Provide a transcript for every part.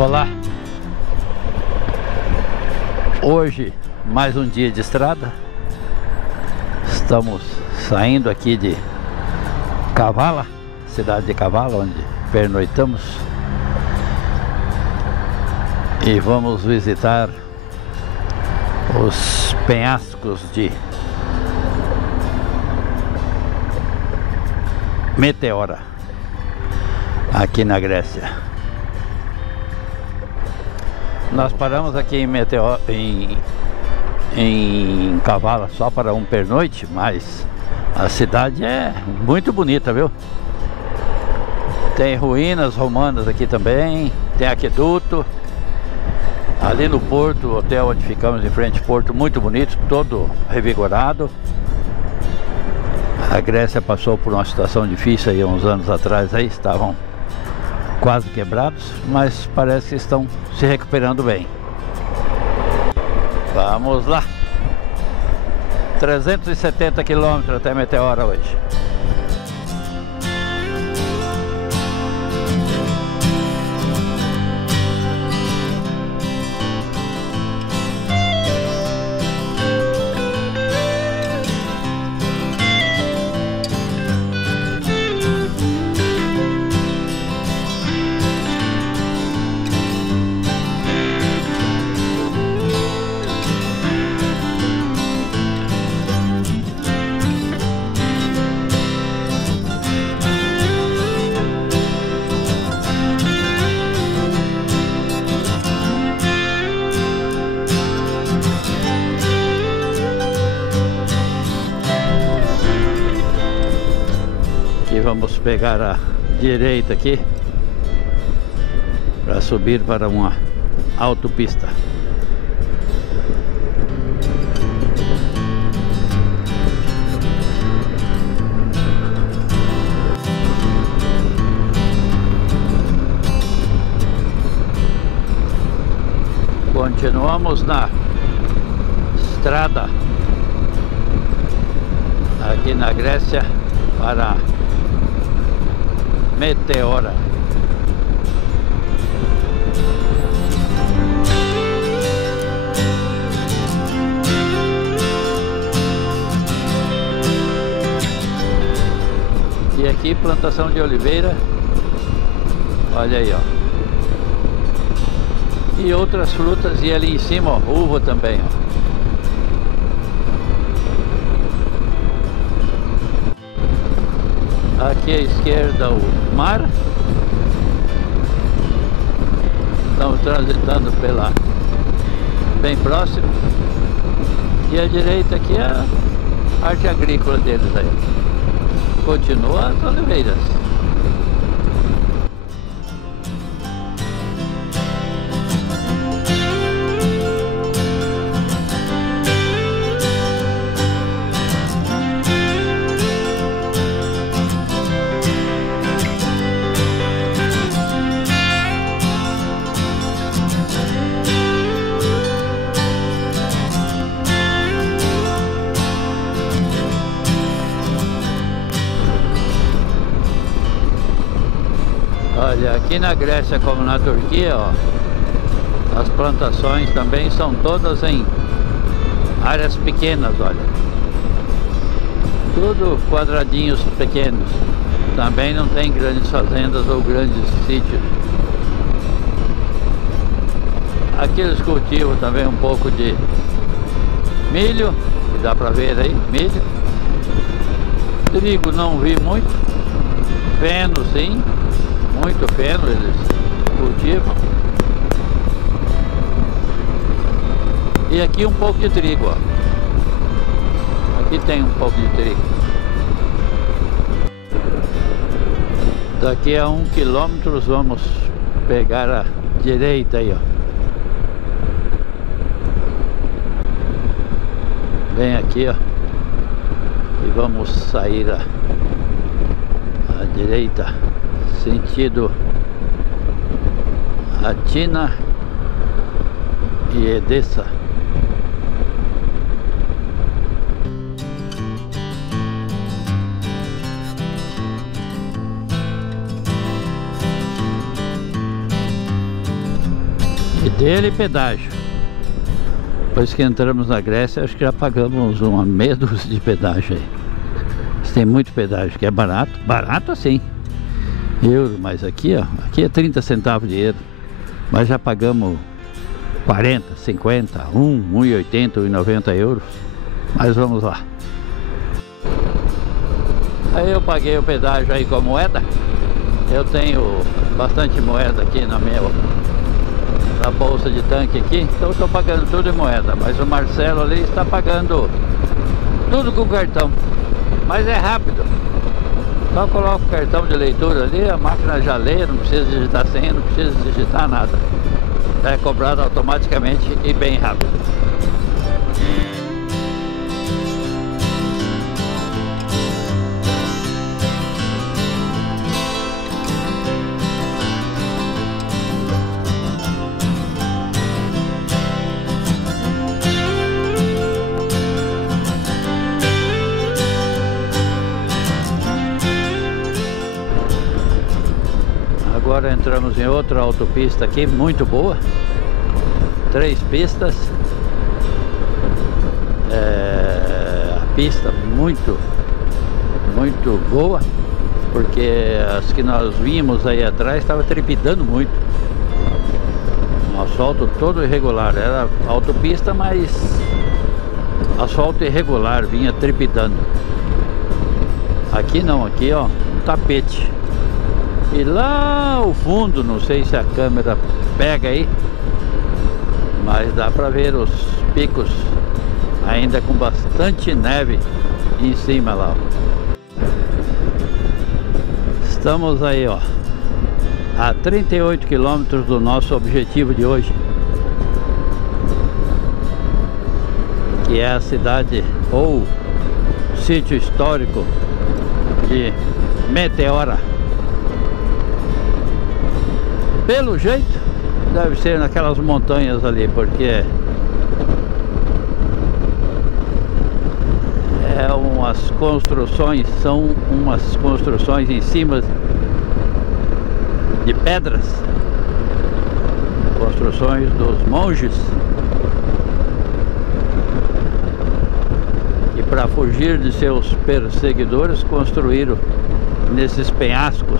Olá, hoje mais um dia de estrada. Estamos saindo aqui de Cavala, cidade de Cavala, onde pernoitamos, e vamos visitar os penhascos de Meteora, aqui na Grécia. Nós paramos aqui em Cavala só para um pernoite, mas a cidade é muito bonita, viu? Tem ruínas romanas aqui também, tem aqueduto. Ali no porto, o hotel onde ficamos em frente ao porto, muito bonito, todo revigorado. A Grécia passou por uma situação difícil aí uns anos atrás, aí estavam quase quebrados, mas parece que estão se recuperando bem. Vamos lá! 370 quilômetros até Meteora hoje. Vamos pegar a direita aqui para subir para uma autopista. Continuamos na estrada aqui na Grécia para Meteora. E aqui plantação de oliveira. Olha aí, ó. E outras frutas, e ali em cima, ó, uva também, ó. Aqui à esquerda o mar. Estamos transitando pela bem próximo. E à direita aqui é a parte agrícola deles aí. Continua as oliveiras. Olha, aqui na Grécia como na Turquia, ó, as plantações também são todas em áreas pequenas, olha. Tudo quadradinhos pequenos. Também não tem grandes fazendas ou grandes sítios. Aqui eles cultivam também um pouco de milho, que dá pra ver aí, milho. Trigo não vi muito. Feno sim. Muito feno eles cultivam. E aqui um pouco de trigo, ó. Aqui tem um pouco de trigo. Daqui a 1 quilômetro vamos pegar a direita aí, ó. Bem aqui, ó. E vamos sair à direita, sentido Atina e Edessa. dele pedágio. Depois que entramos na Grécia, acho que já pagamos uma meia dúzia de pedágio aí. Tem muito pedágio, que é barato, barato assim, euro, mas aqui ó, aqui é 30 centavos de euro, mas já pagamos 40, 50, 1,80, 1,90 euros, mas vamos lá. Aí eu paguei o pedágio aí com a moeda, eu tenho bastante moeda aqui na bolsa de tanque aqui, então eu estou pagando tudo em moeda, mas o Marcelo ali está pagando tudo com cartão. Mas é rápido, só coloca o cartão de leitura ali, a máquina já lê, não precisa digitar senha, não precisa digitar nada. É cobrado automaticamente e bem rápido. Agora entramos em outra autopista aqui, muito boa. 3 pistas. A pista muito boa, porque as que nós vimos aí atrás estava trepidando muito. Um asfalto todo irregular. Era autopista, mas asfalto irregular, vinha trepidando. Aqui não, aqui ó, um tapete. E lá ao fundo, não sei se a câmera pega aí, mas dá para ver os picos ainda com bastante neve em cima lá, ó. Estamos aí, ó, a 38 quilômetros do nosso objetivo de hoje, que é a cidade ou sítio histórico de Meteora. Pelo jeito, deve ser naquelas montanhas ali, porque são umas construções em cima de pedras, construções dos monges, e para fugir de seus perseguidores construíram nesses penhascos.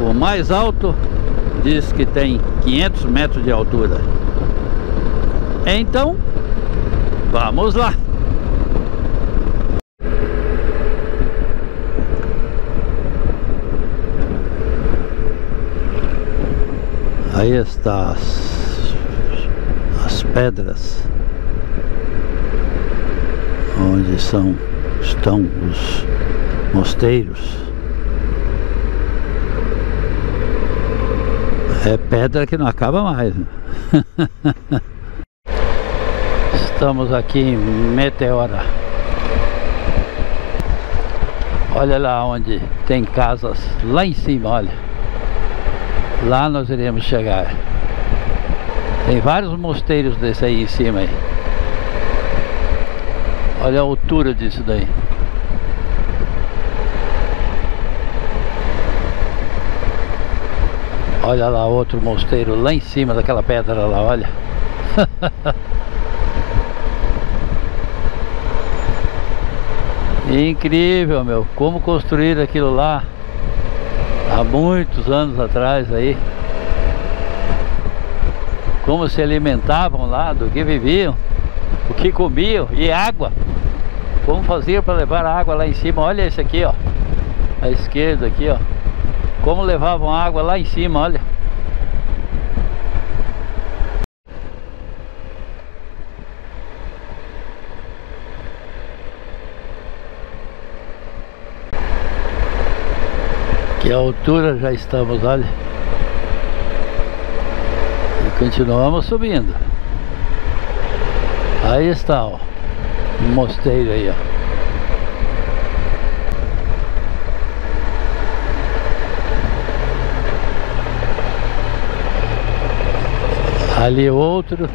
O mais alto diz que tem 500 metros de altura. Então, vamos lá! Aí está as pedras onde estão os mosteiros. É pedra que não acaba mais. Estamos aqui em Meteora. Olha lá onde tem casas lá em cima, olha. Lá nós iremos chegar. Tem vários mosteiros desse aí em cima aí. Olha a altura disso daí. Olha lá outro mosteiro lá em cima daquela pedra lá, olha. Incrível, meu, como construíram aquilo lá há muitos anos atrás aí. Como se alimentavam lá, do que viviam, o que comiam e água. Como faziam para levar a água lá em cima. Olha esse aqui, ó, à esquerda aqui, ó. Como levavam água lá em cima, olha. Que altura já estamos, olha. E continuamos subindo. Aí está, ó, um mosteiro aí, ó. Ali outro.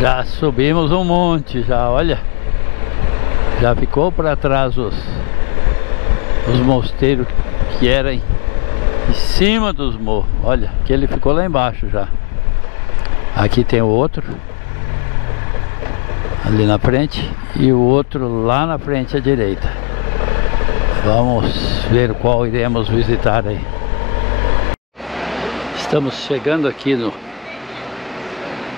Já subimos um monte, já, olha. Já ficou para trás os mosteiros que eram em cima dos morros. Olha, que ele ficou lá embaixo já. Aqui tem o outro ali na frente e o outro lá na frente à direita. Vamos ver qual iremos visitar aí. Estamos chegando aqui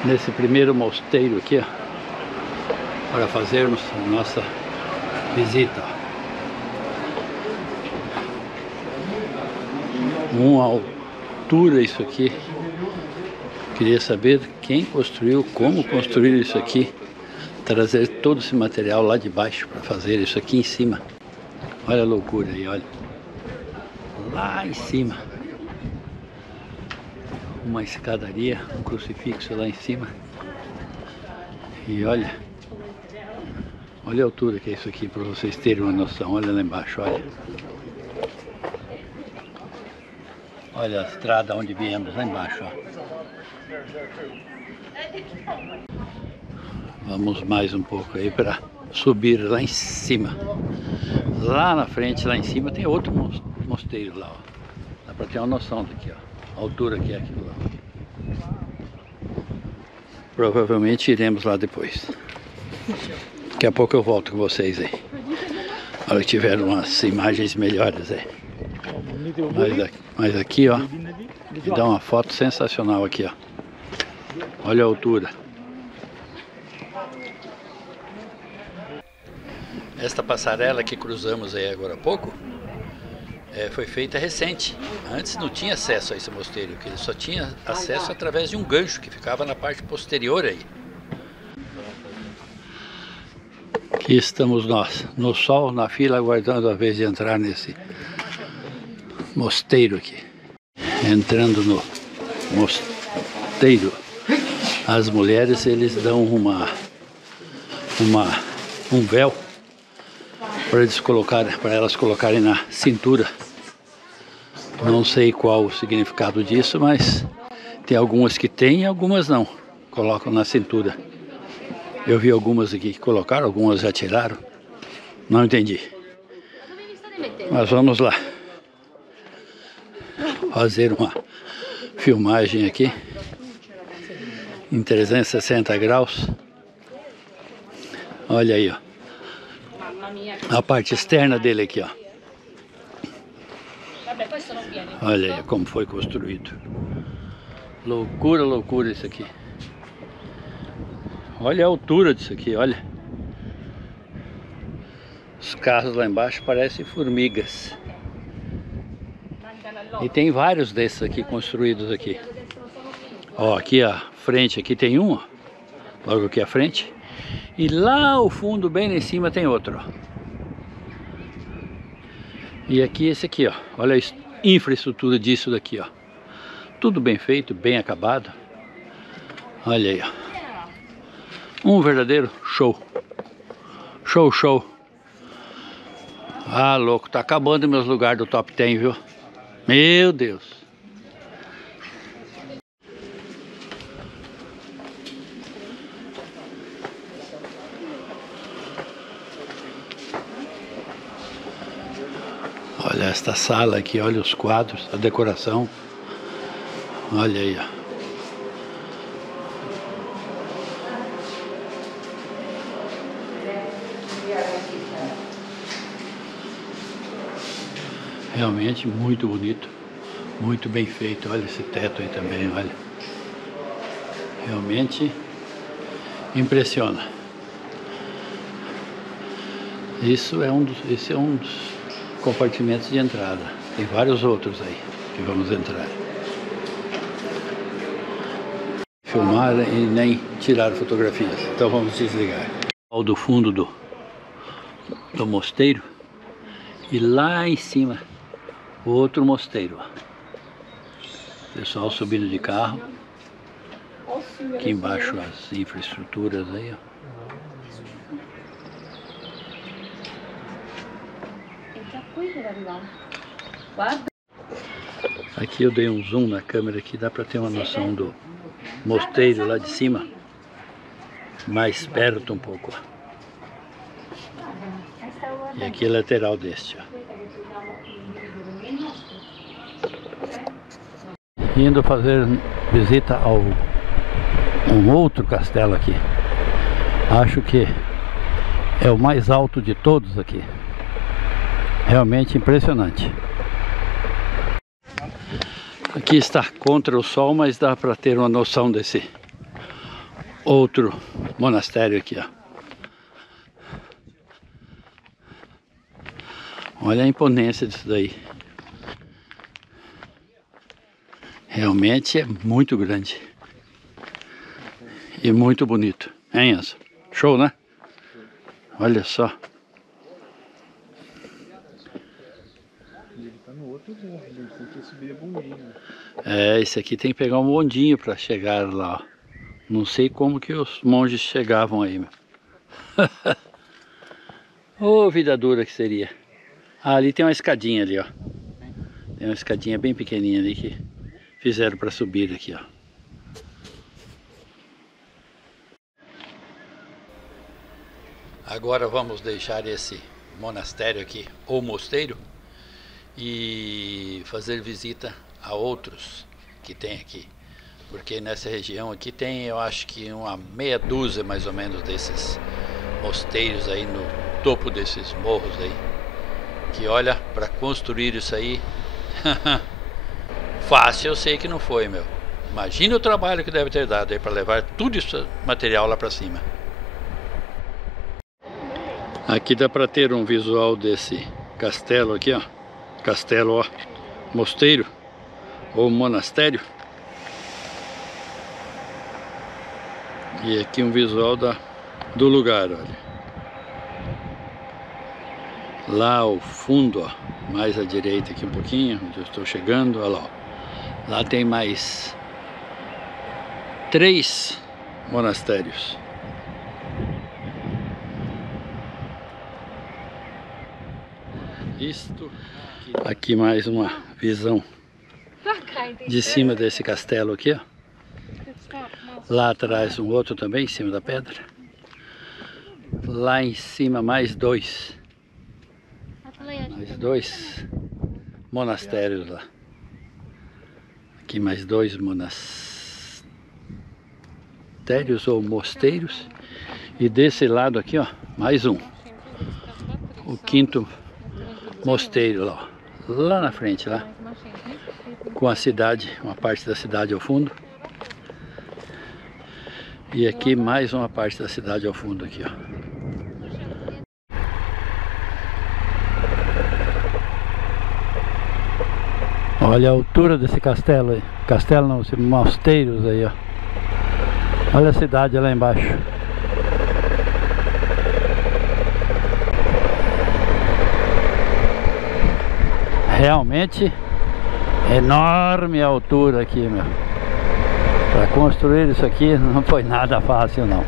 nesse primeiro mosteiro aqui, ó, para fazermos a nossa visita. Uma altura isso aqui. Queria saber quem construiu, como construir isso aqui. Trazer todo esse material lá de baixo para fazer isso aqui em cima. Olha a loucura aí, olha. Lá em cima. Uma escadaria, um crucifixo lá em cima. E olha. Olha a altura que é isso aqui, para vocês terem uma noção. Olha lá embaixo, olha. Olha a estrada onde viemos, lá embaixo, ó. Vamos mais um pouco aí para subir lá em cima. Lá na frente, lá em cima, tem outro mosteiro lá, ó. Dá para ter uma noção daqui, ó. A altura que é aquilo lá. Provavelmente iremos lá depois. Daqui a pouco eu volto com vocês aí. Olha que tiveram umas imagens melhores aí. Mas aqui, ó, me dá uma foto sensacional aqui, ó. Olha a altura. Esta passarela que cruzamos aí agora há pouco foi feita recente. Antes não tinha acesso a esse mosteiro, que ele só tinha acesso através de um gancho que ficava na parte posterior aí. Aqui estamos nós, no sol, na fila, aguardando a vez de entrar nesse mosteiro aqui. Entrando no mosteiro, as mulheres, eles dão um véu para elas colocarem na cintura. Não sei qual o significado disso, mas tem algumas que tem e algumas não. Colocam na cintura. Eu vi algumas aqui que colocaram, algumas já tiraram. Não entendi. Mas vamos lá. Fazer uma filmagem aqui. Em 360 graus. Olha aí, ó. A parte externa dele aqui, ó. Olha aí como foi construído. Loucura, loucura isso aqui. Olha a altura disso aqui, olha. Os carros lá embaixo parecem formigas. E tem vários desses aqui construídos aqui. Ó, aqui a frente aqui tem um, ó. Logo aqui à frente. E lá ao fundo, bem lá em cima, tem outro, ó. E aqui esse aqui, ó. Olha a infraestrutura disso daqui, ó. Tudo bem feito, bem acabado. Olha aí, ó. Um verdadeiro show. Show, show. Ah, louco, tá acabando meus lugares do Top 10, viu? Meu Deus. Olha esta sala aqui, olha os quadros, a decoração. Olha aí, ó. Realmente muito bonito, muito bem feito. Olha esse teto aí também, olha. Realmente impressiona. Esse é um dos compartimentos de entrada. Tem vários outros aí que vamos entrar. Filmar e nem tirar fotografias. Então vamos desligar. Ao do fundo do mosteiro. E lá em cima outro mosteiro. Pessoal subindo de carro. Aqui embaixo as infraestruturas aí, ó. Aqui eu dei um zoom na câmera aqui, dá para ter uma noção do mosteiro lá de cima, mais perto um pouco, ó. E aqui é lateral deste, ó. indo fazer visita ao um outro castelo aqui. Acho que é o mais alto de todos aqui. Realmente impressionante. Aqui está contra o sol, mas dá para ter uma noção desse outro monastério aqui, ó. Olha a imponência disso daí. Realmente é muito grande. E muito bonito. Hein, Enzo? Show, né? Olha só. Ele tá no outro morro, ele tem que subir a bondinho. É, esse aqui tem que pegar um bondinho para chegar lá, ó. Não sei como que os monges chegavam aí, meu. Ô, vida dura que seria. Ah, ali tem uma escadinha ali, ó. Tem uma escadinha bem pequenininha ali que fizeram para subir aqui, ó. Agora vamos deixar esse monastério aqui, ou mosteiro, e fazer visita a outros que tem aqui. Porque nessa região aqui tem, eu acho que uma meia dúzia mais ou menos desses mosteiros aí no topo desses morros aí. Que olha, para construir isso aí, fácil eu sei que não foi, meu. Imagina o trabalho que deve ter dado aí para levar tudo esse material lá para cima. Aqui dá para ter um visual desse castelo aqui, ó. Castelo, ó, mosteiro ou monastério. E aqui um visual do lugar, olha. Lá ao fundo, ó, mais à direita aqui um pouquinho, onde eu estou chegando, olha lá, ó. Lá tem mais 3 monastérios. Isto aqui mais uma visão de cima desse castelo aqui, ó. Lá atrás um outro também em cima da pedra. Lá em cima mais 2. Mais 2 monastérios lá. Aqui mais 2 monastérios ou mosteiros. E desse lado aqui, ó, mais um. O 5º mosteiro lá, ó. Lá na frente, lá. Com a cidade, uma parte da cidade ao fundo. E aqui mais uma parte da cidade ao fundo aqui, ó. Olha a altura desse castelo aí. Castelo não, esses mosteiros aí, ó. Olha a cidade lá embaixo. Realmente enorme a altura aqui, meu. Para construir isso aqui não foi nada fácil, não.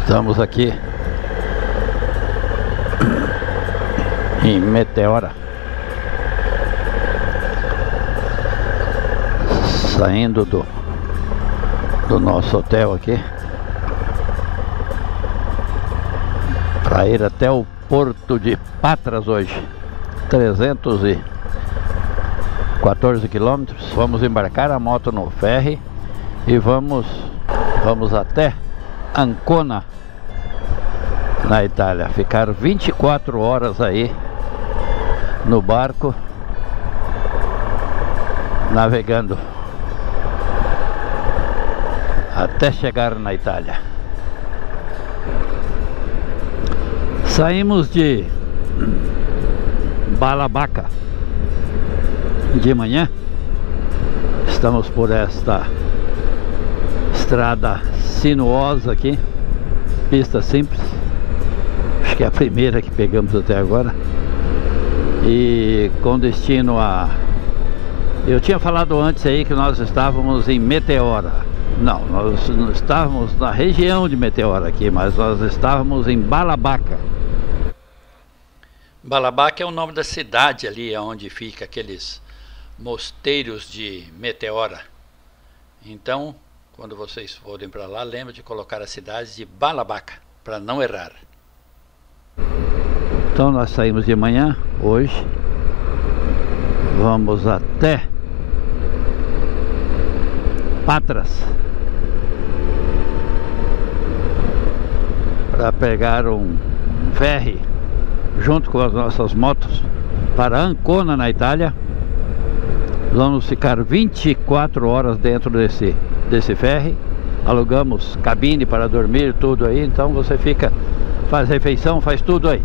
Estamos aqui em Meteora, saindo do nosso hotel aqui para ir até o porto de Patras hoje, 314 quilômetros. Vamos embarcar a moto no ferry e vamos até Ancona, na Itália. Ficar 24 horas aí no barco, navegando até chegar na Itália. Saímos de Balabaca de manhã. Estamos por esta estrada sinuosa aqui, pista simples, acho que é a primeira que pegamos até agora, e com destino a... Eu tinha falado antes aí que nós estávamos em Meteora. Não, nós não estávamos na região de Meteora aqui, mas nós estávamos em Balabaca. Balabaca é o nome da cidade ali onde fica aqueles mosteiros de Meteora. Então, quando vocês forem para lá, lembre de colocar a cidade de Balabaca, para não errar. Então nós saímos de manhã, hoje. Vamos até Patras para pegar um ferry junto com as nossas motos para Ancona, na Itália. Vamos ficar 24 horas dentro desse ferry. Alugamos cabine para dormir, tudo aí. Então você fica, faz refeição, faz tudo aí.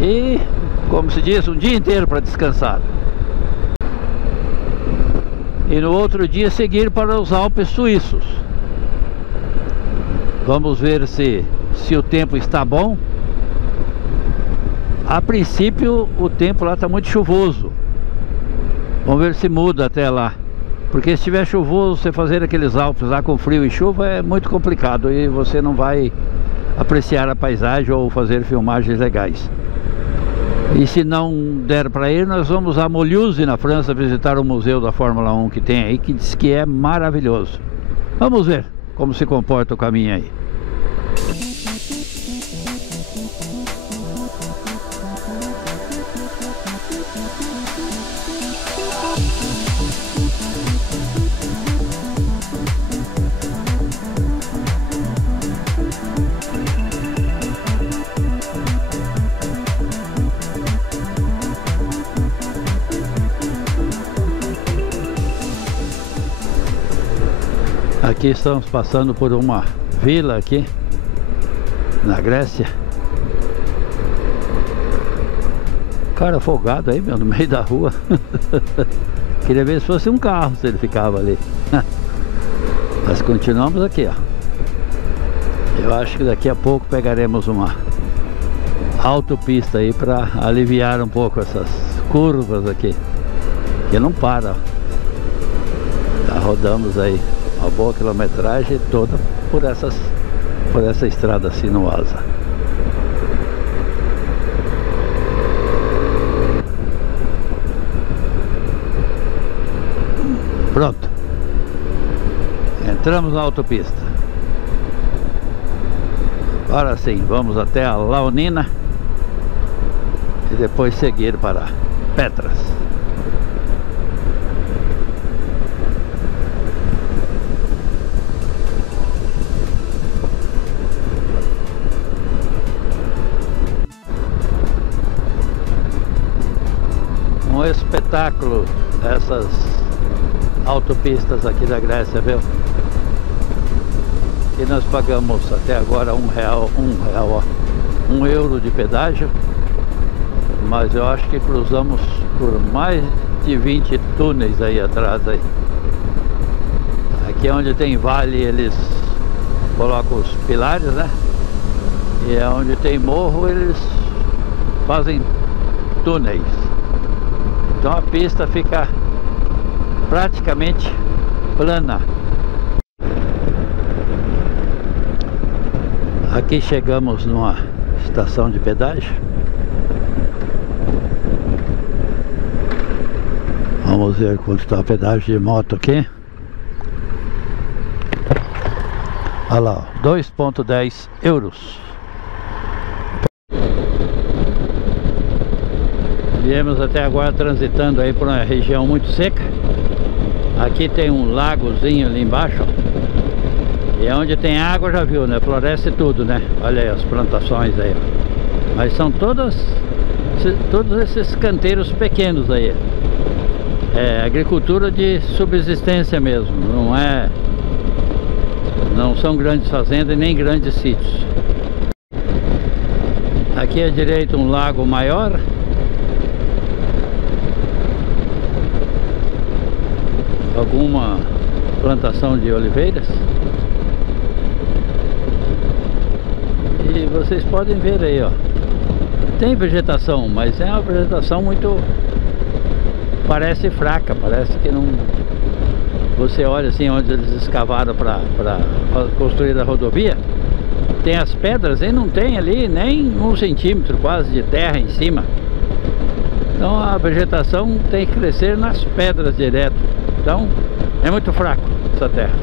E, como se diz, um dia inteiro para descansar. E no outro dia seguir para os Alpes suíços. Vamos ver se o tempo está bom. A princípio o tempo lá está muito chuvoso. Vamos ver se muda até lá. Porque se estiver chuvoso, você fazer aqueles Alpes lá com frio e chuva é muito complicado. E você não vai apreciar a paisagem ou fazer filmagens legais. E se não der para ir, nós vamos a Mulhouse, na França, visitar o museu da Fórmula 1 que tem aí, que diz que é maravilhoso. Vamos ver como se comporta o caminho aí. Aqui estamos passando por uma vila aqui na Grécia. Cara folgado aí, meu, no meio da rua. Queria ver se fosse um carro, se ele ficava ali. Mas continuamos aqui, ó. Eu acho que daqui a pouco pegaremos uma autopista aí para aliviar um pouco essas curvas aqui, que não para. Já rodamos aí uma boa quilometragem toda por essa estrada sinuosa. Pronto, entramos na autopista. Agora sim, vamos até a Laonina e depois seguir para Petras. Um espetáculo essas autopistas aqui da Grécia, viu? E nós pagamos até agora um euro de pedágio, mas eu acho que cruzamos por mais de 20 túneis aí atrás aí. Aqui onde tem vale eles colocam os pilares, né? E é onde tem morro eles fazem túneis. Então a pista fica praticamente plana. Aqui chegamos numa estação de pedágio. Vamos ver quanto está o pedágio de moto aqui. Olha lá, 2,10 euros. Viemos até agora transitando aí por uma região muito seca. Aqui tem um lagozinho ali embaixo, ó. E onde tem água já viu, né? Floresce tudo, né? Olha aí as plantações aí. Mas são todos esses canteiros pequenos aí. É agricultura de subsistência mesmo. Não são grandes fazendas nem grandes sítios. Aqui à direita um lago maior. Alguma plantação de oliveiras. E vocês podem ver aí, ó. Tem vegetação, mas é uma vegetação muito... parece fraca, parece que não... Você olha assim onde eles escavaram para construir a rodovia. Tem as pedras e não tem ali nem 1 centímetro quase de terra em cima. Então a vegetação tem que crescer nas pedras direto. Então é muito fraco essa terra.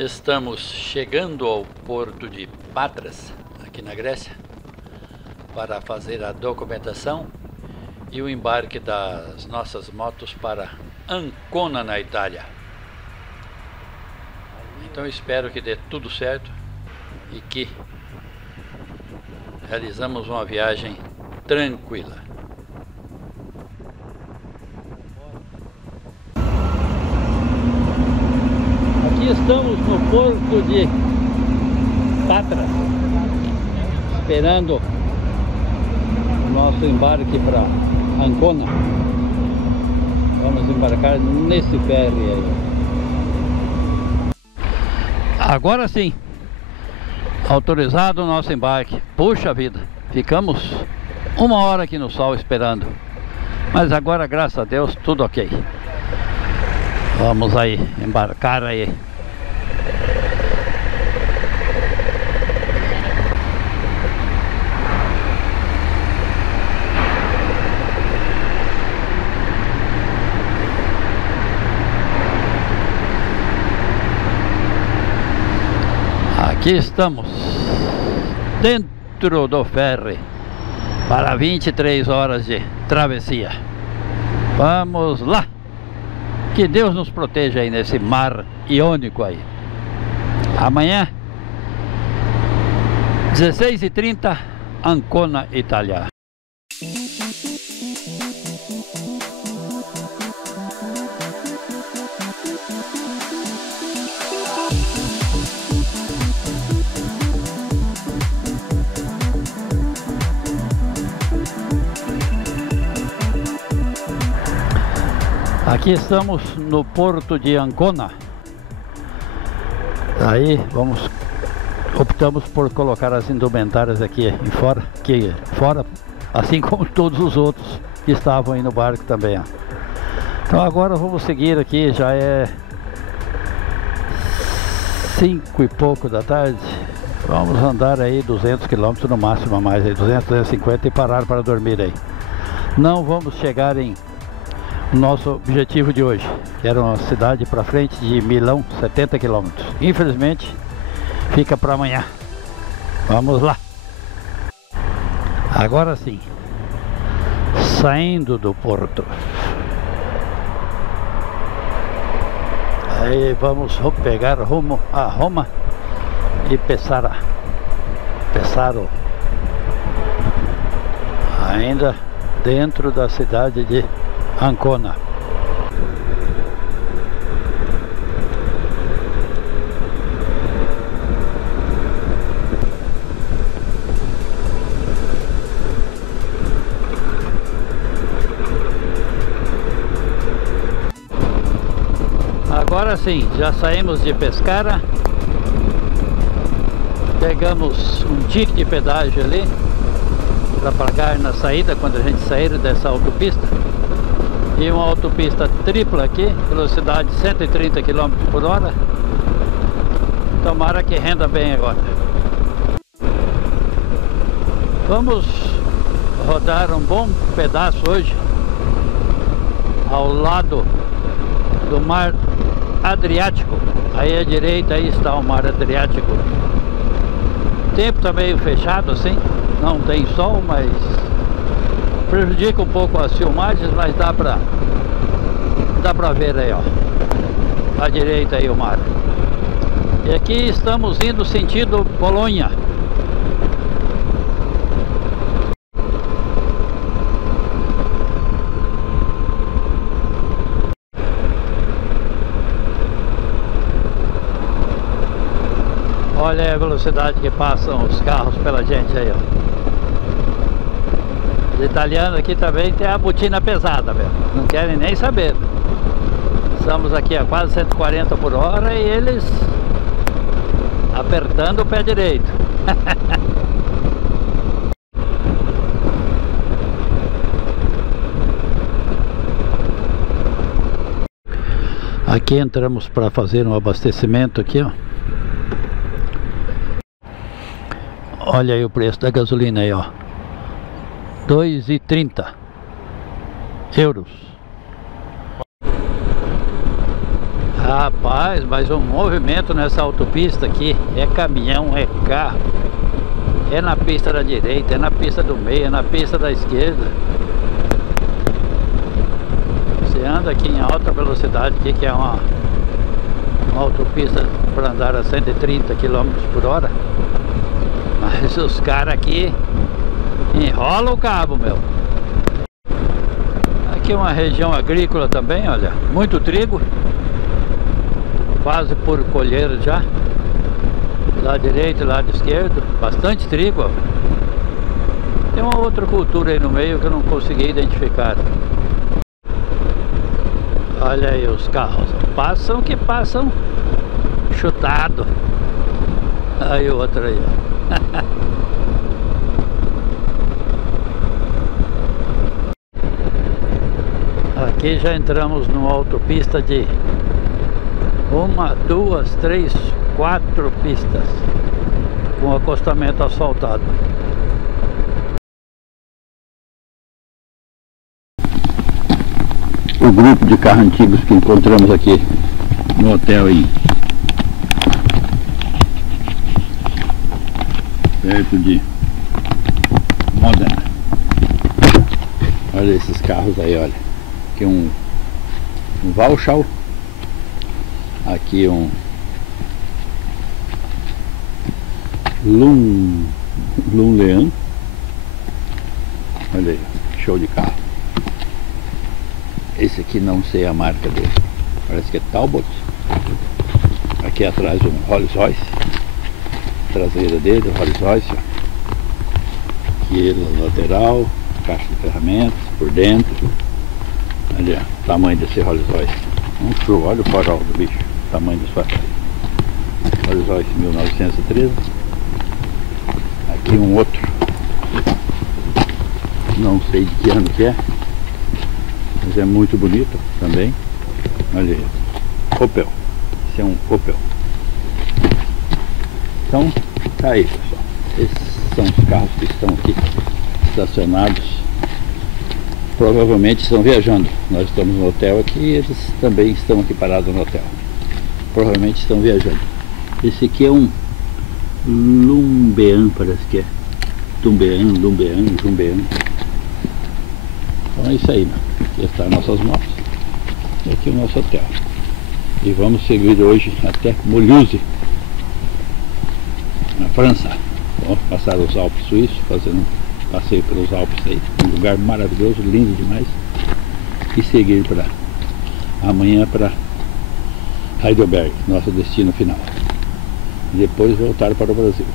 Estamos chegando ao porto de Patras, aqui na Grécia, para fazer a documentação e o embarque das nossas motos para Ancona, na Itália. Então espero que dê tudo certo e que realizamos uma viagem tranquila. Aqui estamos no porto de Patras, esperando o nosso embarque para Ancona. Vamos embarcar nesse ferry aí. Agora sim, autorizado o nosso embarque. Puxa vida, ficamos 1 hora aqui no sol esperando, mas agora, graças a Deus, tudo ok. Vamos aí embarcar aí. Aqui estamos dentro do ferry para 23 horas de travessia. Vamos lá! Que Deus nos proteja aí nesse mar Iônico aí. Amanhã 16h30, Ancona, Itália. Aqui estamos no porto de Ancona. Aí optamos por colocar as indumentárias aqui fora, assim como todos os outros que estavam aí no barco também, ó. Então agora vamos seguir aqui, já é 5 e pouco da tarde. Vamos andar aí 200 km no máximo a mais, aí 200, 250 e parar para dormir aí. Não vamos chegar em nosso objetivo de hoje, que era uma cidade para frente de Milão, 70 km. Infelizmente fica para amanhã. Vamos lá. Agora sim, saindo do porto. Aí vamos pegar rumo a Roma e Pesaro, ainda dentro da cidade de Ancona. agora sim, já saímos de Pescara. Pegamos um ticket de pedágio ali para pagar na saída quando a gente sair dessa autopista. E uma autopista tripla aqui, velocidade 130 km por hora. Tomara que renda bem agora. Vamos rodar um bom pedaço hoje ao lado do mar Adriático. Aí à direita aí está o mar Adriático. O tempo está meio fechado assim, não tem sol, mas prejudica um pouco as filmagens, mas dá pra ver aí, ó, à direita aí o mar. E aqui estamos indo sentido Bolonha. Olha a velocidade que passam os carros pela gente aí, ó. Os italianos aqui também tem a botina pesada, velho. Não querem nem saber. Estamos aqui a quase 140 por hora e eles apertando o pé direito. Aqui entramos para fazer um abastecimento aqui, ó. Olha aí o preço da gasolina aí, ó. 2,30 euros. Rapaz, mas um movimento nessa autopista aqui. É caminhão, é carro. É na pista da direita, é na pista do meio, é na pista da esquerda. Você anda aqui em alta velocidade aqui, que é uma autopista para andar a 130 km por hora. Mas os caras aqui enrolam o cabo, meu. Aqui é uma região agrícola também, olha. Muito trigo. Quase por colher já. Lado direito e lado esquerdo. Bastante trigo, ó. Tem uma outra cultura aí no meio que eu não consegui identificar. Olha aí os carros. Passam que passam chutado. Aí o outro aí, ó. Aqui já entramos numa autopista de 1, 2, 3, 4 pistas com acostamento asfaltado. O grupo de carros antigos que encontramos aqui no hotel aí perto de Modena. Olha esses carros aí, olha. Aqui um Valchau. Aqui um Leão. Olha aí, show de carro. Esse aqui não sei a marca dele. Parece que é Talbot. Aqui atrás um Rolls Royce. Traseira dele, o Rolls Royce. Aqui na lateral, caixa de ferramentas por dentro. Olha o tamanho desse Rolls Royce. Um show, olha o farol do bicho. O tamanho dos faróis. Rolls Royce 1913. Aqui um outro. Não sei de que ano que é. Mas é muito bonito também. Olha aí. Opel. Esse é um Opel. Então, tá aí, pessoal. Esses são os carros que estão aqui estacionados. Provavelmente estão viajando. Nós estamos no hotel aqui e eles também estão aqui parados no hotel. Provavelmente estão viajando. Esse aqui é um Lumbean, parece que é. Lumbean. Então é isso aí, né? Aqui estão nossas motos. E aqui é o nosso hotel. E vamos seguir hoje até Mulhouse, na França. Vamos passar os Alpes suíços, fazendo um passeio pelos Alpes aí. Um lugar maravilhoso, lindo demais. E seguir para amanhã para Heidelberg, nosso destino final. E depois voltar para o Brasil.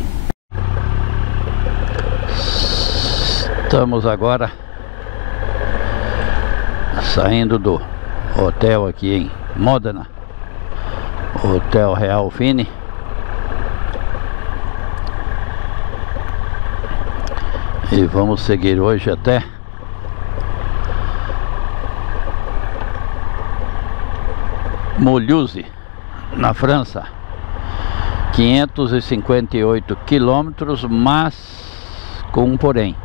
Estamos agora saindo do hotel aqui em Modena. Hotel Real Fini. E vamos seguir hoje até Mulhouse, na França. 558 quilômetros, mas com um porém.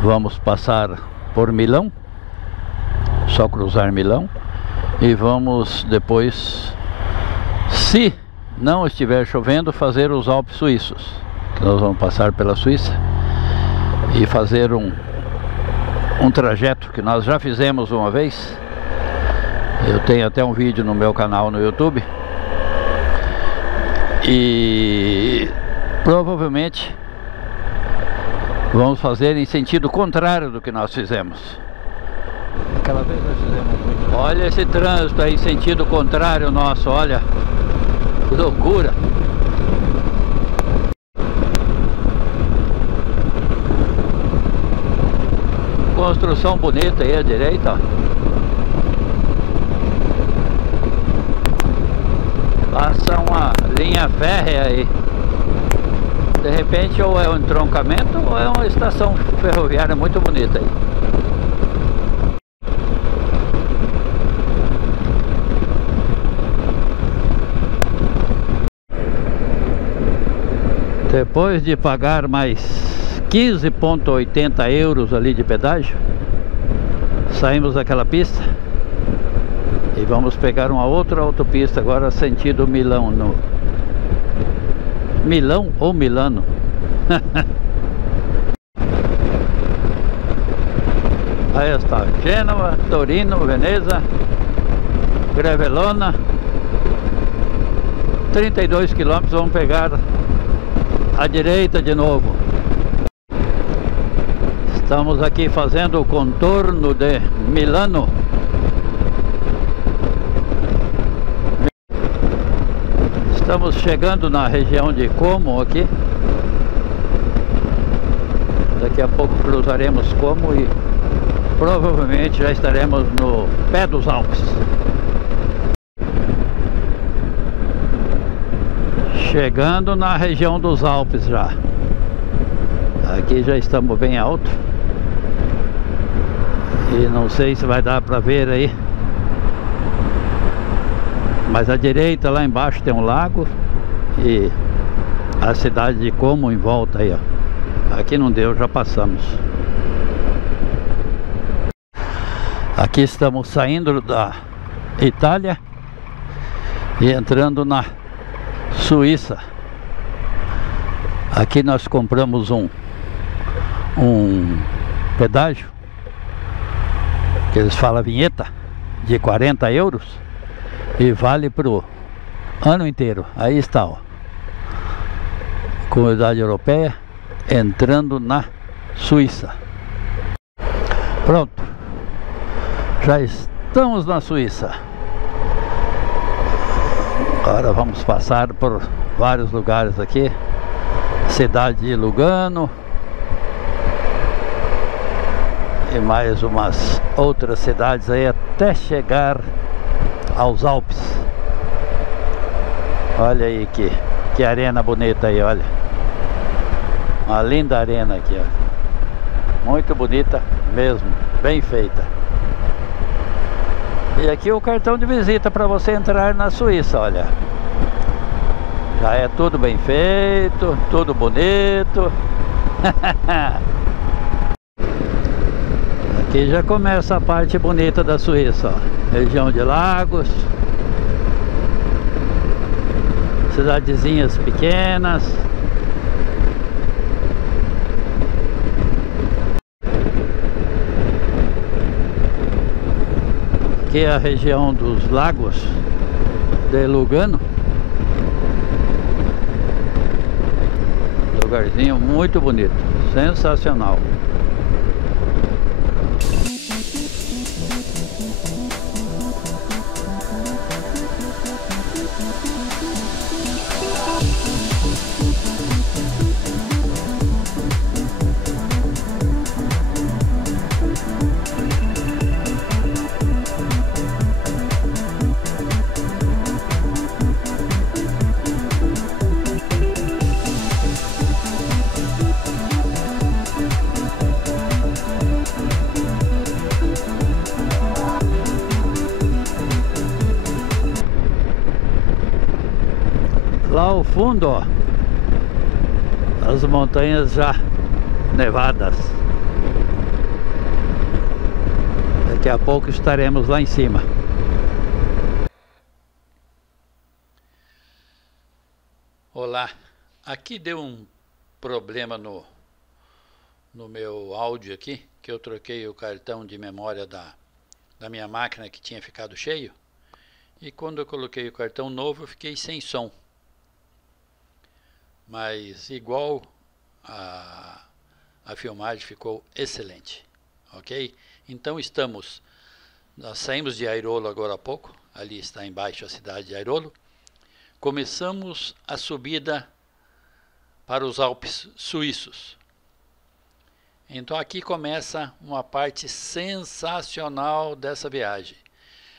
Vamos passar por Milão, só cruzar Milão, e vamos depois, se não estiver chovendo, fazer os Alpes suíços, que nós vamos passar pela Suíça e fazer um trajeto que nós já fizemos uma vez. Eu tenho até um vídeo no meu canal no YouTube. E provavelmente vamos fazer em sentido contrário do que nós fizemos. Aquela vez nós fizemos muito. Olha esse trânsito aí em sentido contrário nosso, olha. Que loucura. Construção bonita aí à direita, ó. Passa uma linha férrea aí. De repente ou é um entroncamento ou é uma estação ferroviária muito bonita aí. Depois de pagar mais 15,80 euros ali de pedágio, saímos daquela pista e vamos pegar uma outra autopista agora sentido Milão, no Milão ou Milano. Aí está Gênova, Torino, Veneza, Grevellona. 32 quilômetros, vamos pegar à direita de novo. Estamos aqui fazendo o contorno de Milano. Estamos chegando na região de Como aqui. Daqui a pouco cruzaremos Como e provavelmente já estaremos no pé dos Alpes. Chegando na região dos Alpes já. Aqui já estamos bem alto. E não sei se vai dar para ver aí. Mas à direita lá embaixo tem um lago e a cidade de Como em volta aí, ó. Aqui não deu, já passamos. Aqui estamos saindo da Itália e entrando na Suíça. Aqui nós compramos um pedágio, que eles falam vinheta, de 40 euros. E vale pro ano inteiro. Aí está, ó. Comunidade Europeia entrando na Suíça. Pronto. Já estamos na Suíça. Agora vamos passar por vários lugares aqui. Cidade de Lugano. E mais umas outras cidades aí até chegar aos Alpes. Olha aí que arena bonita aí, olha. Uma linda arena aqui, ó. Muito bonita mesmo, bem feita. E aqui o cartão de visita para você entrar na Suíça, olha. Já é tudo bem feito, tudo bonito. Aqui já começa a parte bonita da Suíça, ó. Região de lagos, cidadezinhas pequenas. Aqui é a região dos lagos de Lugano. Lugarzinho muito bonito, sensacional. ao fundo, ó, as montanhas já nevadas. Daqui a pouco estaremos lá em cima. Olá, aqui deu um problema no meu áudio aqui, que eu troquei o cartão de memória da minha máquina que tinha ficado cheio, e quando eu coloquei o cartão novo eu fiquei sem som. Mas igual a filmagem ficou excelente, ok? Então nós saímos de Airolo agora há pouco, ali está embaixo a cidade de Airolo. Começamos a subida para os Alpes suíços. Então aqui começa uma parte sensacional dessa viagem.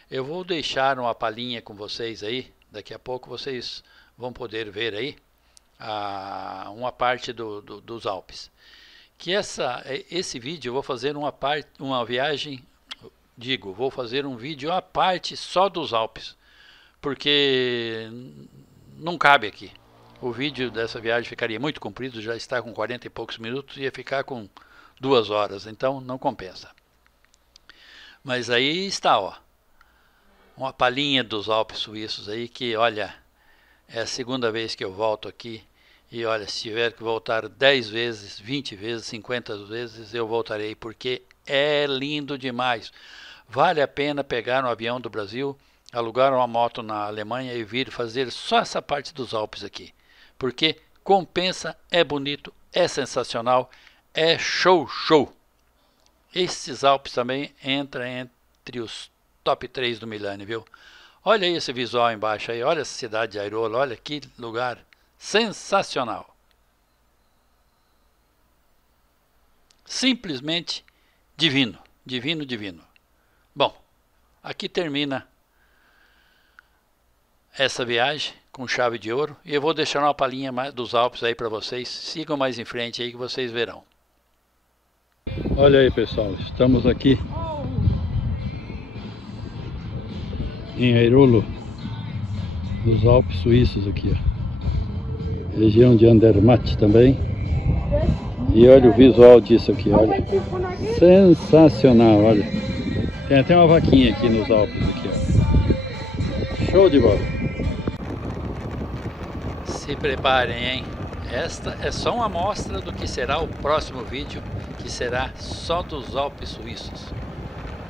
Eu vou deixar uma palhinha com vocês aí, daqui a pouco vocês vão poder ver aí uma parte dos Alpes. Que esse vídeo eu vou fazer vou fazer um vídeo à parte só dos Alpes, porque não cabe aqui. O vídeo dessa viagem ficaria muito comprido, já está com 40 e poucos minutos, ia ficar com 2 horas, então não compensa. Mas aí está, ó, uma palhinha dos Alpes suíços aí, que olha, é a segunda vez que eu volto aqui, e olha, se tiver que voltar 10 vezes, 20 vezes, 50 vezes, eu voltarei, porque é lindo demais. Vale a pena pegar um avião do Brasil, alugar uma moto na Alemanha e vir fazer só essa parte dos Alpes aqui, porque compensa, é bonito, é sensacional, é show. Esses Alpes também entram entre os top 3 do Milani, viu? Olha aí esse visual embaixo aí, olha essa cidade de Airolo, olha que lugar sensacional. Simplesmente divino. Bom, aqui termina essa viagem com chave de ouro, e eu vou deixar uma palhinha dos Alpes aí para vocês. Sigam mais em frente aí que vocês verão. Olha aí, pessoal, estamos aqui em Airolo, nos Alpes suíços aqui, ó. Região de Andermatt também. E olha o visual disso aqui, olha. Sensacional, olha. Tem até uma vaquinha aqui nos Alpes aqui, ó. Show de bola. Se preparem, hein? Esta é só uma amostra do que será o próximo vídeo, que será só dos Alpes suíços,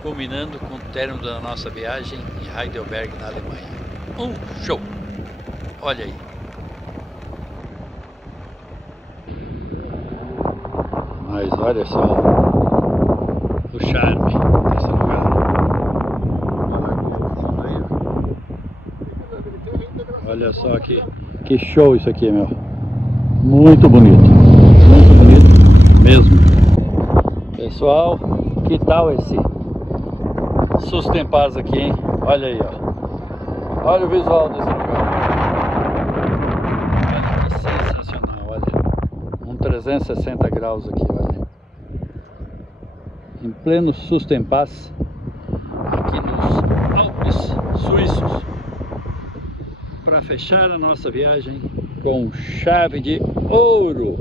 culminando com o término da nossa viagem em Heidelberg, na Alemanha. Um show! Olha aí. Mas olha só o charme desse lugar. Olha só que show isso aqui, meu. Muito bonito mesmo. Pessoal, que tal esse Sustenpaz aqui, hein? Olha aí, ó. Olha o visual desse lugar. Olha que sensacional, olha. Um 360 graus aqui, olha. Em pleno Sustenpaz, aqui nos Alpes suíços. Para fechar a nossa viagem com chave de ouro.